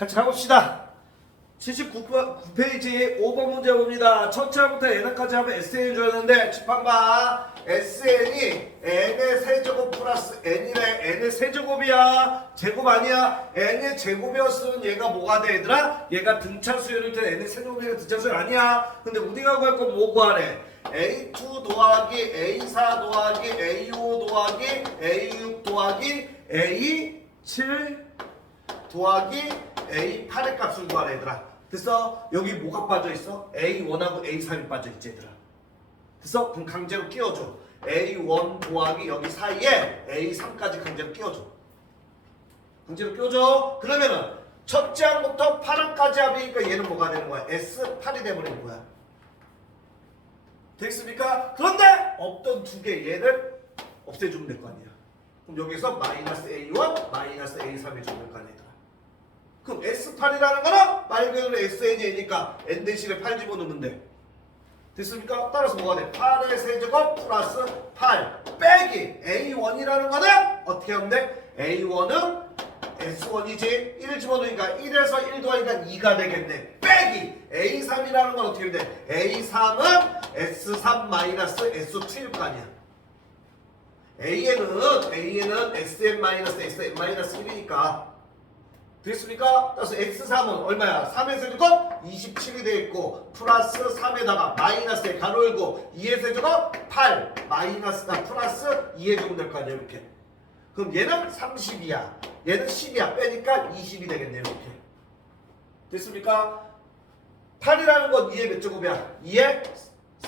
같이 가봅시다. 79페이지 5번 문제 봅니다. 첫째 항부터 n까지 하면 SN이 줘야되는데 집합마 SN이 n의 세제곱 플러스 n이래. n의 세제곱이야. 제곱 아니야. n의 제곱이었으면 얘가 뭐가 돼 얘들아? 얘가 등차수열일 때 n의 세제곱이가 등차수열 아니야. 근데 우리가 구할 건 뭐 구하래? A2 더하기 A4 더하기 A5 더하기 A6 더하기 A7 더하기 A8의 값을 구하래 얘들아. 됐어? 여기 뭐가 빠져있어? A1하고 A3이 빠져있지 얘들아. 됐어? 그럼 강제로 끼워줘. A1 더하기 여기 사이에 A3까지 강제로 끼워줘. 강제로 끼워줘. 그러면은 첫째 항부터 8항까지 합이니까 얘는 뭐가 되는 거야? S8이 돼버리는 거야. 됐습니까? 그런데 없던 두 개 얘를 없애주면 될 거 아니야. 그럼 여기서 마이너스 A1, 마이너스 A3이 주면 될 거 아니야. 그럼 S8이라는 거는 말 그대로 SN이니까 N 대신에 8 집어넣으면 돼. 됐습니까? 따라서 뭐가 돼? 8의 세제곱 플러스 8 빼기 A1이라는 거는 어떻게 하면 돼? A1은 S1이지 1 집어넣으니까 1에서 1 더하니까 2가 되겠네. 빼기 A3이라는 건 어떻게 돼? A3은 S3 마이너스 S2일 거 아니야. AN은 SN 마이너스 SN 마이너스 1이니까 됐습니까? 따라서 x3은 얼마야? 3의 세제곱 27이 되어있고 플러스 3에다가 마이너스에 가로 열고 2의 세제곱 8 마이너스다 플러스 2의 제곱 될 거 아니야 이렇게. 그럼 얘는 30이야 얘는 10이야 빼니까 20이 되겠네 이렇게. 됐습니까? 8이라는 건 2의 몇 제곱이야? 2의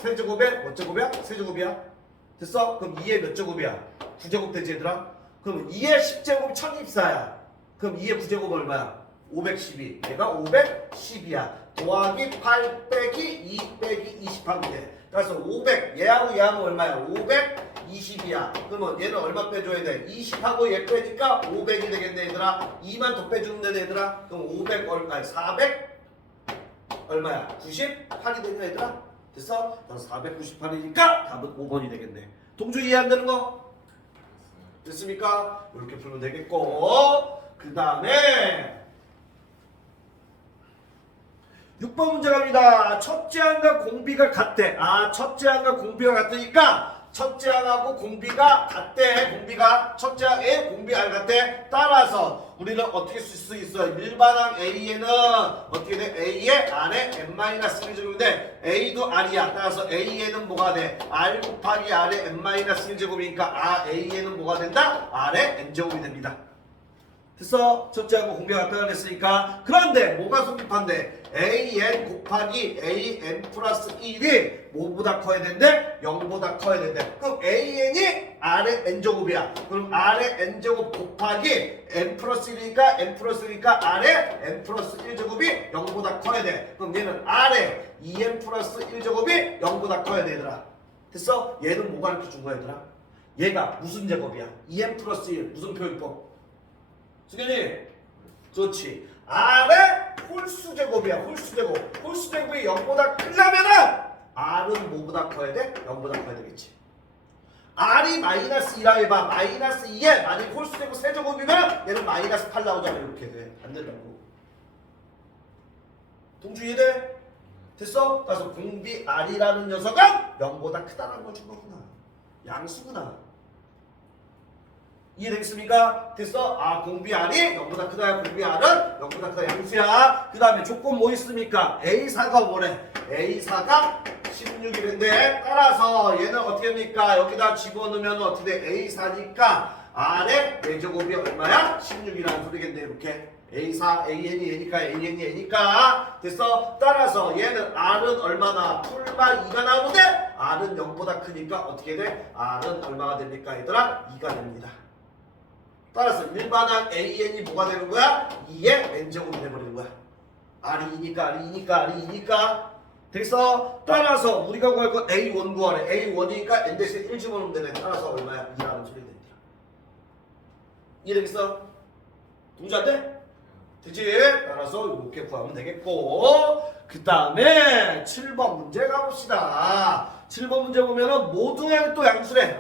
세제곱에 몇 제곱이야? 세제곱이야. 됐어? 그럼 2의 몇 제곱이야? 9제곱 되지 얘들아? 그럼 2의 10제곱이 1024야 그럼 2의 9제곱은 얼마야? 512. 얘가 510이야. 더하기 8 빼기 2 빼기 20 하면 돼. 그래서 500. 얘하고 얘하고 얼마야? 520이야. 그러면 얘는 얼마 빼줘야 돼? 20하고 얘 빼니까 500이 되겠네 얘들아. 2만 더 빼주면 되네 얘들아. 그럼 500 얼마야? 400 얼마야? 98이 되냐 얘들아? 됐어? 498이니까 답은 5번이 되겠네. 동주 이해 안 되는 거? 됐습니까? 이렇게 풀면 되겠고 그 다음에 6번 문제 갑니다. 첫째 항과 공비가 같대. 첫째 항과 공비가 같으니까 첫째 항하고 공비가 같대. 공비가 첫째 항에 공비 알 같대. 따라서 우리는 어떻게 쓸 수 있어? 일반항 A에는 어떻게 돼? A의 R에 n-1제곱인데 A도 R이야. 따라서 A에는 뭐가 돼? R 곱하기 R에 n-1제곱이니까 A에는 뭐가 된다? R에 n제곱이 됩니다. 됐어? 첫째 항과 공비가 같다고 했으니까. 그런데 뭐가 성립한데? AN 곱하기 AN 플러스 1이 뭐보다 커야 된대? 0보다 커야 된대. 그럼 AN이 R의 N제곱이야. 그럼 R의 N제곱 곱하기 N 플러스 1이니까 N 플러스 1이니까 R의 N 플러스 1제곱이 0보다 커야 돼. 그럼 얘는 R의 2N 플러스 1제곱이 0보다 커야 돼 얘들아. 됐어? 얘는 뭐 가르쳐 준 거야 얘들아? 얘가 무슨 제곱이야? 2N 플러스 1 무슨 표현법? 수견이 그렇지. R의 홀수 제곱이야. 홀수 제곱. 홀수 제곱이 0보다 크려면은 R은 뭐보다 커야 돼? 0보다 커야 되겠지. R이 마이너스 2라 해봐. 마이너스 2에 만약 홀수 제곱 세제곱이면 얘는 마이너스 8 나오잖아. 이렇게 돼. 안 된다고. 동주 이해돼? 됐어? 그래서 공비 R이라는 녀석은 0보다 크다는 걸 준 거구나. 양수구나. 이해되겠습니까? 됐어? 공비 R이 0보다 크다. 공비 R은 0보다 크다. 양수야. 그 다음에 조건 뭐 있습니까? A4가 뭐래? A4가 16일인데 따라서 얘는 어떻게 합니까? 여기다 집어넣으면 어떻게 돼? A4니까 R의 4제곱이 얼마야? 16이라는 소리겠네. 이렇게 A4, AN이 얘니까 AN이 얘니까 됐어? 따라서 얘는 R은 얼마나? 풀마 2가 나오는데 R은 0보다 크니까 어떻게 돼? R은 얼마가 됩니까? 얘들아? 2가 됩니다. 따라서 일반항 AN이 뭐가 되는 거야? 2의 n제곱이 돼버리는 거야. R이 2니까 R이 2니까 R이 2니까 됐어? 따라서 우리가 구할 건 A1 구하래. A1이니까 n 대신에 1 집어넣으면 되네. 따라서 얼마야? 2라는 소리 된다. 이해되겠어? 동주 안 돼? 되지? 따라서 이렇게 구하면 되겠고 그 다음에 7번 문제 가봅시다. 7번 문제 보면은 모두의 또 양수래.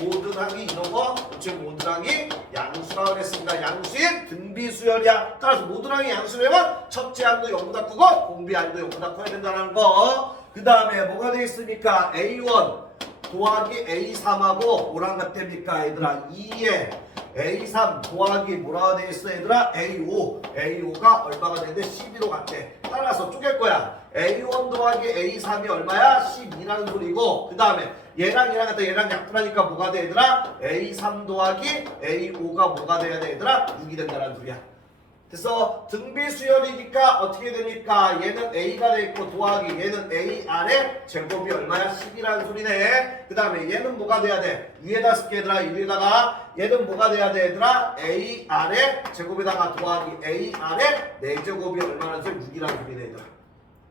모든 항이 이놈어 즉 모든 항이 양수라고 하겠습니다. 양수인 등비수열이야. 따라서 모든 항이 양수라면 첫째 항도 0보다 크고 공비 항도 0보다 커야 된다는 거. 그 다음에 뭐가 되겠습니까? A1 더하기 A3하고 뭐랑 같답니까 얘들아? 2에 A3 더하기 뭐라고 되겠어 얘들아? A5 A5가 얼마가 되는데 12로 같대. 따라서 쪼갤 거야. A1 더하기 A3이 얼마야? 12라는 소리고 그 다음에 얘랑 같다 얘랑 약분하니까 뭐가 돼 얘들아? A3 더하기 A5가 뭐가 돼야 돼 얘들아? 6이 된다는 소리야. 그래서 등비수열이니까 어떻게 됩니까? 얘는 A가 돼 있고 더하기 얘는 A 아래 제곱이 얼마야? 10이라는 소리네. 그 다음에 얘는 뭐가 돼야 돼? 위에다 쓸게 얘들아. 위에다가 얘는 뭐가 돼야 돼 얘들아? A 아래 제곱에다가 더하기 A 아래 4제곱이 얼마나 돼? 6이라는 소리네 얘들아.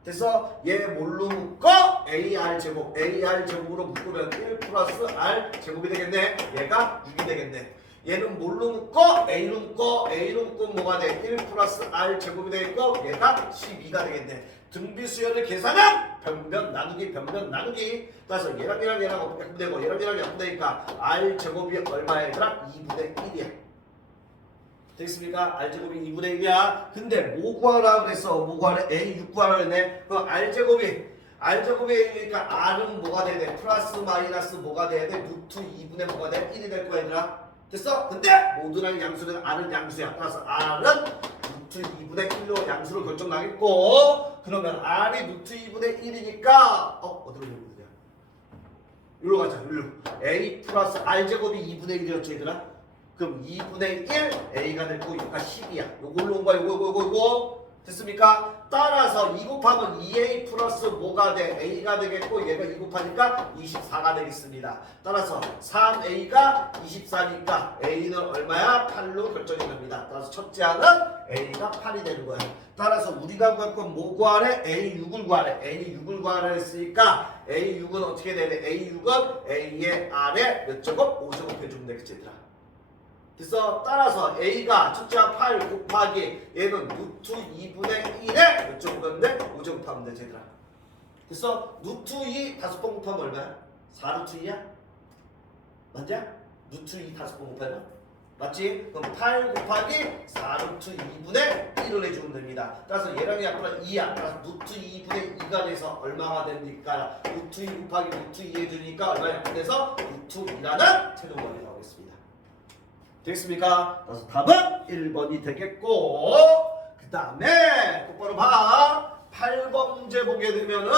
그래서 얘 뭘로 묶어? AR 제곱 AR 제곱으로 묶으면 1 플러스 R 제곱이 되겠네. 얘가 6이 되겠네. 얘는 뭘로 묶어? A로 묶어. A로 묶으면 뭐가 돼? 1 플러스 R 제곱이 되겠고 얘가 12가 되겠네. 등비수열을 계산한 변변 나누기 따라서 얘랑 약분되고 얘랑 약분되니까 R 제곱이 얼마야 얘들아? 2분의 1이야. 되겠습니까? R제곱이 2분의 1이야. 근데 뭐 구하라 그랬어? 뭐 구하래? A6 구하라 그랬네. 그럼 R제곱이 R이니까 R은 뭐가 돼야 돼? 플러스 마이너스 뭐가 돼야 돼? 루트 2분의 뭐가 돼? 1이 될 거야 얘들아. 됐어? 근데 모든 양수는 R은 양수야. 따라서 R은 루트 2분의 1로 양수로 결정 나겠고 그러면 R이 루트 2분의 1이니까 어디로 되는 거냐? 여기로 가자. 여기로. A 플러스 R제곱이 2분의 1이었죠 얘들아? 그럼 2분의 1 A가 됐고 여기가 10이야. 요걸로 온 거야. 요거 됐습니까? 따라서 2 곱하면 2A 플러스 뭐가 돼? A가 되겠고 얘가 2 곱하니까 24가 되겠습니다. 따라서 3A가 24니까 A는 얼마야? 8로 결정이 됩니다. 따라서 첫째 항은 A가 8이 되는 거야. 따라서 우리가 구할 건 뭐 구하래? A6을 구하래. A6을 구하래 했으니까 A6은 어떻게 되냐? A6은 A의 아래 몇 제곱? 5제곱 해주면 되겠지 얘들아. 그래서 따라서 A가 첫째 항 8 곱하기 얘는 루트 2분의 1에 몇 제곱인데? 5제곱 하면 되지 얘들아. 그래서 루트 2 5번 곱하면 얼마야? 4루트 2야? 맞냐? 루트 2 5번 곱하면? 맞지? 그럼 8 곱하기 4루트 2분의 1을 해주면 됩니다. 따라서 얘랑 약분은 2야. 따라서 루트 2분의 2가 돼서 얼마가 됩니까? 루트 2 곱하기 루트 2 해주니까 얼마 약분돼서 루트 2라는 최종값이 나오겠습니다. 되겠습니까? 그래서 답은 1번이 되겠고 그 다음에 똑바로 봐. 8번 문제 보게 되면은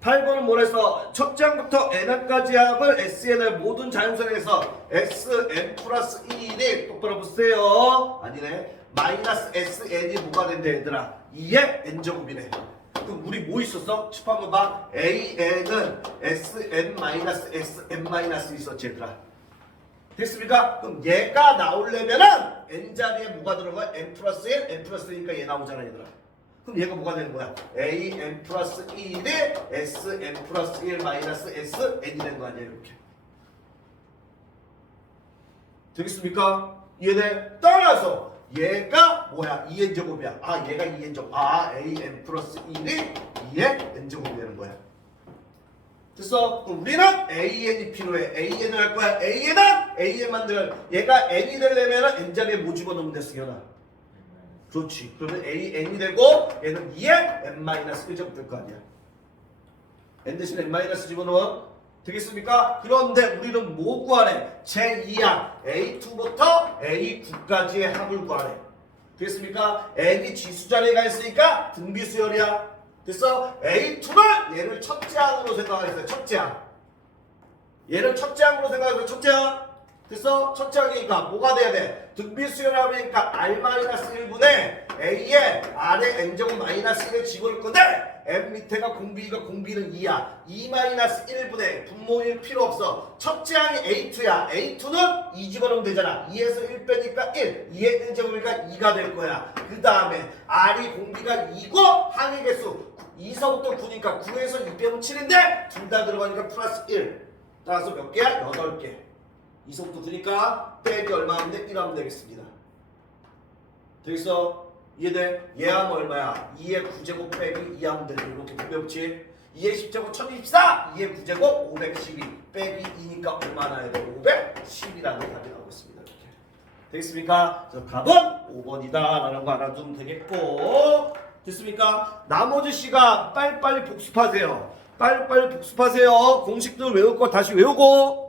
8번은 뭐랬어? 첫째 항부터 n항까지 합을 SN을 모든 자연수에서 SN 플러스 1이 똑바로 보세요. 아니네. 마이너스 SN이 뭐가 된대 얘들아? 2의 n제곱이네. 그럼 우리 뭐 있었어? 칩 한번 봐. AN은 SN 마이너스 SN 마이너스 있었지 얘들아. 됐습니까? 그럼 얘가 나오려면은 n자리에 뭐가 들어가? n 플러스 1, n 플러스 1이니까 얘 나오잖아 얘들아. 그럼 얘가 뭐가 되는 거야? a n 플러스 1에 s n 플러스 1 마이너스 s n이 되는 거 아니야 이렇게. 되겠습니까? 이해돼? 따라서 얘가 뭐야? 2n 제곱이야. 아 얘가 2n 제곱. 아 a n 플러스 1이 2의 n 제곱이 되는 거야. 됐어? 그럼 우리는 AN이 필요해. AN을 할 거야. AN 만들. 얘가 N이 되려면 N자리에 뭐 집어넣으면 됐어, 기현아? 그렇지. 그러면 AN이 되고 얘는 2에 N-1제곱 될 거 아니야. N 대신 N- 집어넣어. 되겠습니까? 그런데 우리는 뭐 구하래? 제2항 A2부터 A9까지의 합을 구하래. 되겠습니까? N이 지수자리에 있으니까 등비수열이야. 그래서 A2는 얘를 첫째 항으로 생각하겠어요. 첫째 항. 얘를 첫째 항으로 생각해서 첫째 항. 그래서 첫째 항이니까 뭐가 돼야 돼? 등비수열하니까 R-1분의 A의 R의 N제곱 마이너스 1을 집어넣을 건데 M 밑에가 공비가 공비는 2야. 2-1분의 분모 1 필요 없어. 첫째 항이 A2야. A2는 2 집어넣으면 되잖아. 2에서 1 빼니까 1. 2의 1제곱이니까 2가 될 거야. 그 다음에 R이 공비가 2고 항의 개수 2서부터 9니까 9에서 2 빼면 7인데 둘 다 들어가니까 플러스 1. 따라서 몇 개야? 8개. 2서부터 9니까 빼기 얼마인데 1 하면 되겠습니다. 되겠어? 이해돼? 얘 하면 얼마야? 2의 9제곱 빼기 2 하면 되지. 이렇게 빼없지? 2의 10제곱 1024, 2의 9제곱 512 빼기 2니까 얼마나 해야 돼? 510이라는 답이 나오고 있습니다. 이렇게. 되겠습니까? 그래서 답은 5번이다 라는 거 알아두면 되겠고, 됐습니까? 나머지 시간 빨리빨리 복습하세요. 빨리빨리 복습하세요. 공식들 외울 거 다시 외우고